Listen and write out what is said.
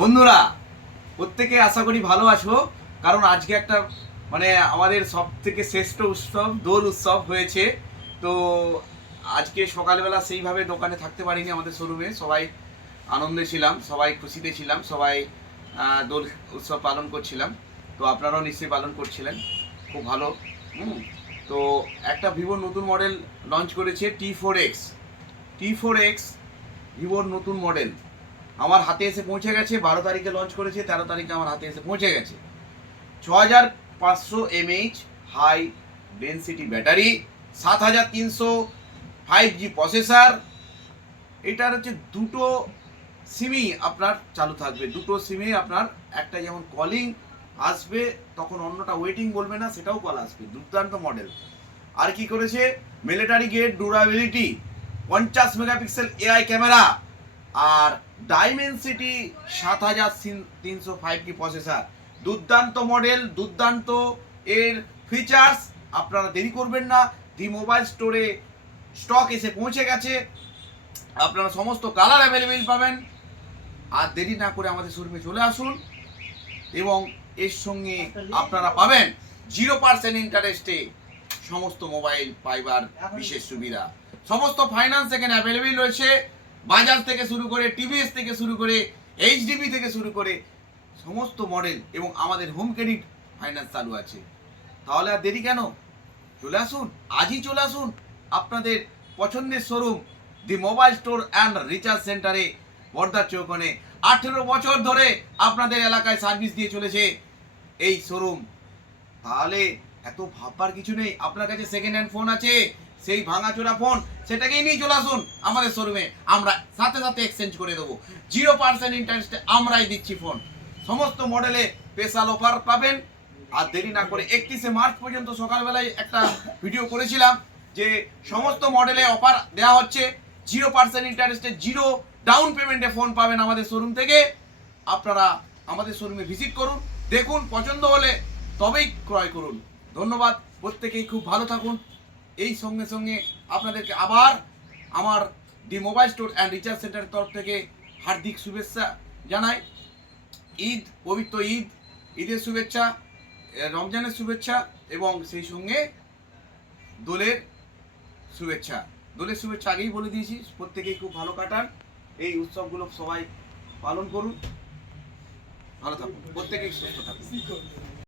বন্ধুরা, প্রত্যেকে আশা করি ভালো আছো। কারণ আজকে একটা মানে আমাদের সব থেকে শ্রেষ্ঠ উৎসব, দোল উৎসব হয়েছে। তো আজকে সকালবেলা সেইভাবে দোকানে থাকতে পারিনি আমাদের শোরুমে। সবাই আনন্দে ছিলাম, সবাই খুশিতে ছিলাম, সবাই দোল উৎসব পালন করছিলাম। তো আপনারাও নিশ্চয়ই পালন করছিলেন। খুব ভালো। হুম, তো একটা ভিভোর নতুন মডেল লঞ্চ করেছে T four X T four X ভিভোর নতুন মডেল। আমার হাতে এসে পৌঁছে গেছে, বারো তারিখে লঞ্চ করেছে, তেরো তারিখে আমার হাতে এসে পৌঁছে গেছে। ছ হাজার পাঁচশো এমএইচ হাই ডেন্সিটি ব্যাটারি সাত হাজার তিনশো ফাইভ জি প্রসেসার এটার হচ্ছে দুটো সিমই আপনার চালু থাকবে। দুটো সিমে আপনার, একটা যেমন কলিং আসবে, তখন অন্যটা ওয়েটিং বলবে না, সেটাও কল আসবে, দুর্দান্ত মডেল আর কি করেছে? মিলিটারি গেট ডুরাবিলিটি পঞ্চাশ মেগাপিক্সেল এআই ক্যামেরা আর ডাইমেনসিটি সাত হাজার তিনশো ফাইভ জি প্রসেসর দুর্দান্ত মডেল দুর্দান্ত এর ফিচার্স আপনারা দেরি করবেন না। দি মোবাইল স্টোরে স্টক এসে পৌঁছে গেছে। আপনারা সমস্ত কালার অ্যাভেলেবেল পাবেন। আর দেরি না করে আমাদের শোরুমে চলে আসুন এবং এর সঙ্গে আপনারা পাবেন জিরো পার্সেন্ট ইন্টারেস্টে সমস্ত মোবাইল পাইবার বিশেষ সুবিধা। সমস্ত ফাইন্যান্স এখানে অ্যাভেলেবেল রয়েছে। বাজাজ থেকে শুরু করে টিভিএস থেকে শুরু করে এইচডিবি থেকে শুরু করে সমস্ত মডেল এবং আমাদের হোম ক্রেডিট ফাইন্যান্স চালু আছে। তাহলে আর দেরি কেন? চলে আসুন, আজই চলে আসুন আপনাদের পছন্দের showroom the mobile store and recharge সেন্টারে বর্দার চৌকনে আঠেরো বছর ধরে আপনাদের এলাকায় সার্ভিস দিয়ে চলেছে এই শোরুম তাহলে এত ভাববার কিছু নেই, আপনার কাছে সেকেন্ড হ্যান্ড ফোন আছে সেই ভাঙাচোরা ফোন সেটাকেই নিয়ে চলে আসুন আমাদের শোরুমে আমরা সাথে সাথে এক্সচেঞ্জ করে দেবো। জিরো পার্সেন্ট ইন্টারেস্টে আমরাই দিচ্ছি ফোন সমস্ত মডেলে স্পেশাল অফার পাবেন। আর দেরি না করে একত্রিশে মার্চ পর্যন্ত সকালবেলায় একটা ভিডিও করেছিলাম যে সমস্ত মডেলে অফার দেওয়া হচ্ছে। জিরো পার্সেন্ট ইন্টারেস্টে জিরো ডাউন পেমেন্টে ফোন পাবেন আমাদের শোরুম থেকে। আপনারা আমাদের শোরুমে ভিজিট করুন। দেখুন, পছন্দ হলে তবেই ক্রয় করুন। ধন্যবাদ। প্রত্যেকেই খুব ভালো থাকুন। এই সঙ্গে সঙ্গে আপনাদেরকে আবার আমার the mobile store and recharge সেন্টারের তরফ থেকে হার্দিক শুভেচ্ছা জানাই। ঈদ, পবিত্র ঈদ, ঈদের শুভেচ্ছা, রমজানের শুভেচ্ছা এবং সেই সঙ্গে দোলের শুভেচ্ছা। দোলের শুভেচ্ছা আগেই বলে দিয়েছি, প্রত্যেকেই খুব ভালো কাটান। এই উৎসবগুলো সবাই পালন করুন। ভালো থাকুন, প্রত্যেকেই সুস্থ থাকুন।